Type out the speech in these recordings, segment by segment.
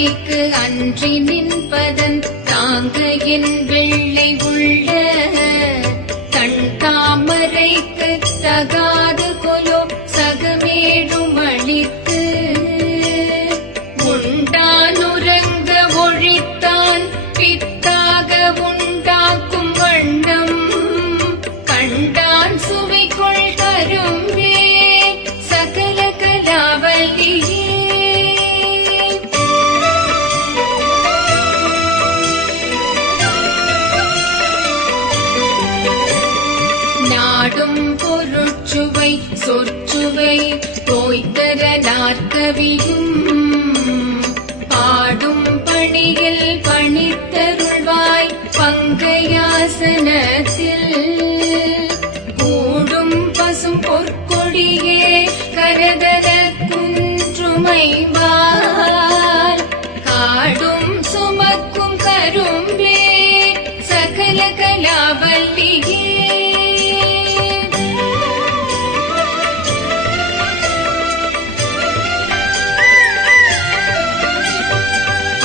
தாமரைக்கு அன்றி நின்பதன் தாங்க என் வெள்ளை உள்ள தன் தாமரைக்கு தகாது கொலோ சகமேடும் அளித்து உண்டானுறங்க ஒழித்தான் பித்தாக உண்டாக்கும் வண்ணம் கண்டான் சுவைக்குள் கரும்பே சகல கலாவல்லியே. நாடும் பொருட்சுவை சொற்சுவை தோய்தர நாற்கவியும் பாடும் பணியில் பணித்தருள்வாய் பங்கையாசனத்தில் கூடும் பசும் பொற்கொடியே கரதர குன்றுமைவால் காடும் சுமக்கும் கரும்பே சகல கலாவல்லியே.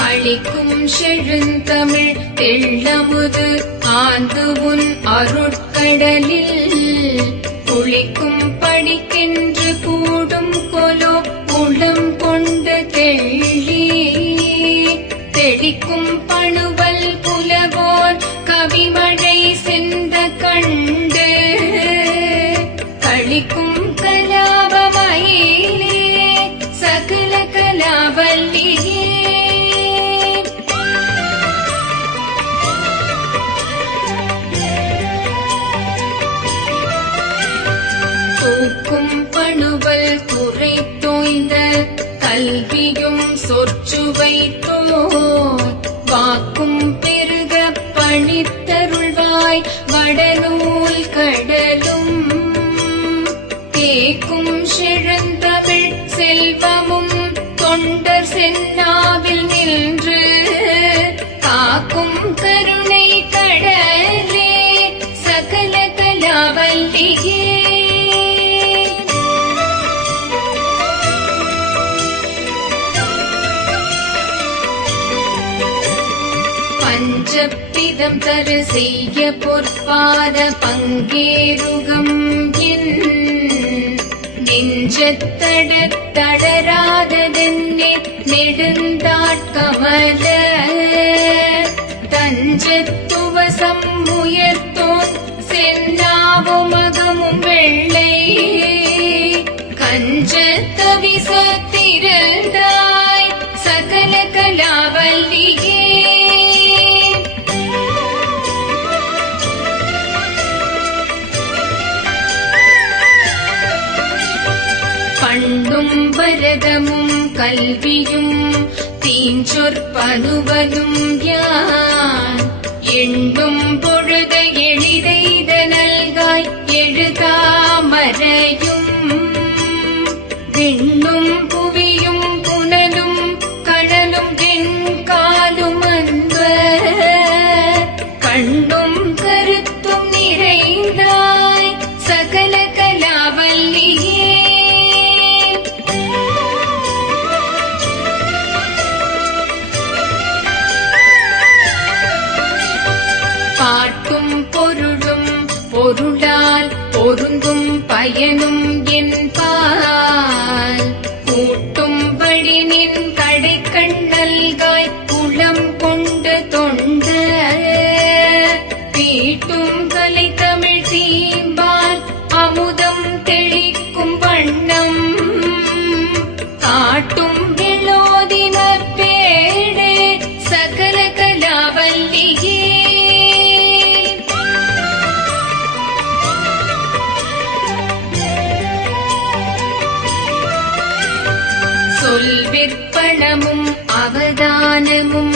அளிக்கும் செழுந்தமிழ் தெள்ளமுது ஆந்து உன் அருட்கடலில் குளிக்கும் படிக்கென்று கூடும் கொலோ உளம் கொண்டு தெள்ளி தெளிக்கும் பணுவல் புலவோர் கவிமழை சென்ற கண்டு களிக்கும் கலாபமயிலே சகல கலாவல்லியே. தூக்கும் பணுவல் துறை தோய்ந்த கல்வியும் சொற்சுவைத்தோ வாக்கும் பெருக பணித்தருள்வாய் வடநூல் கடலும் தேக்கும் செழுந்தமிழ் செல்வமும் தொண்டர் சென்னாவில் நின்று காக்கும் கருணை கடலே சகல கலாவல்லியே. பஞ்சப்பிதம் தரு செய்ய பொற்பாத பங்கேருகம் என் நெஞ்சத்தட தடராததென்னே நெடுந்தாட்கமல தஞ்சத்துவசம் உயர்த்தோன் சென்னாவுமகமும் வெள்ளை கஞ்சத்தவிசத்திருந்தாய் சகல கலாவல்லியே. பண்டும் பரதமும் கல்வியும் தீஞ்சொற்பனுவலும் யான் எண்ணும் பொழுத எளிதைத நல்காய் எழுதாமரையும் விண்ணும் புவியும் புனலும் கடலும் வெண்காலும் அன்ப கண்டும் கருத்தும் நிறைந்தாய் சகல கலாவல்லியே. பாட்டும் பொருளும் பொருளால் பொருந்தும் பயனும் என்பால் கூட்டும்படி நின் கடை கண்ணல்காய் குளம் கொண்டு தொண்ட பீட்டும் கலை தமிழ் தீம்பால் அமுதம் தெளிக்கும் வண்ணம் காட்டும் விளோதினர் பேடே சகல கலாவல்லியே. சொல்விற்பனமும் அவதானமும்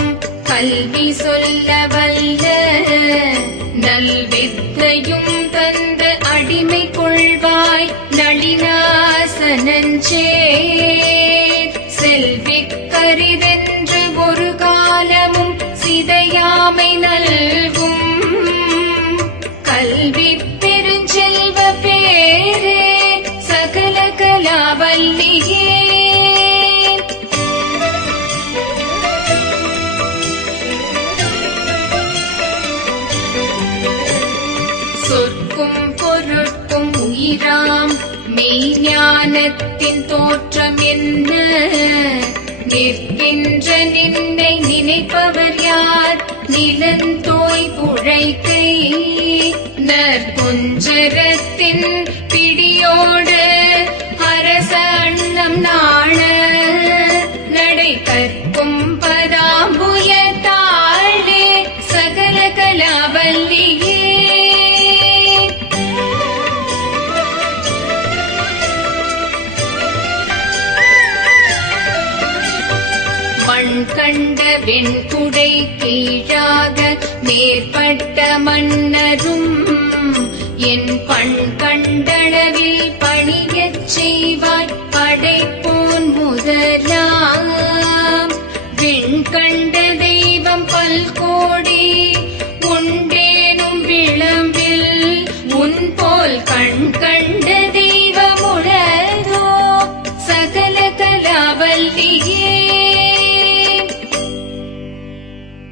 கல்வி சொல்ல வல்ல நல்வித்தையும் தந்த அடிமை கொள்வாய் நளினாசனஞ்சே செல்விக்கரிதென்று ஒரு காலமும் சிதையாமை நல்கும் கல்வி பெருஞ்செல்வ பேரே சகல கலாவல்லியே. தெய்வத்தின் தோற்றம் என்ன? நிற்கின்ற நின்னை நினைப்பவர் யார்? நிலந்தோய் புழைக்கை நற்குஞ்சரத்தின் பிடியோடு அரச அன்னம் நாண நடை கற்கும் பதாம்புய தாழே சகல கலாவல்லியே. மண் கண்ட வெண்குடை கீழாக மேற்பட்ட மன்னரும் என் பண் கண்டளவில் பணியச் செய்வார் படைப்போன் முதலாம். விண் கண்ட தெய்வம் பல்கோடி உண்டேனும் விளம்பில் உன் போல் கண் கண்ட தெய்வமுளதோ சகல கலாவல்லியே.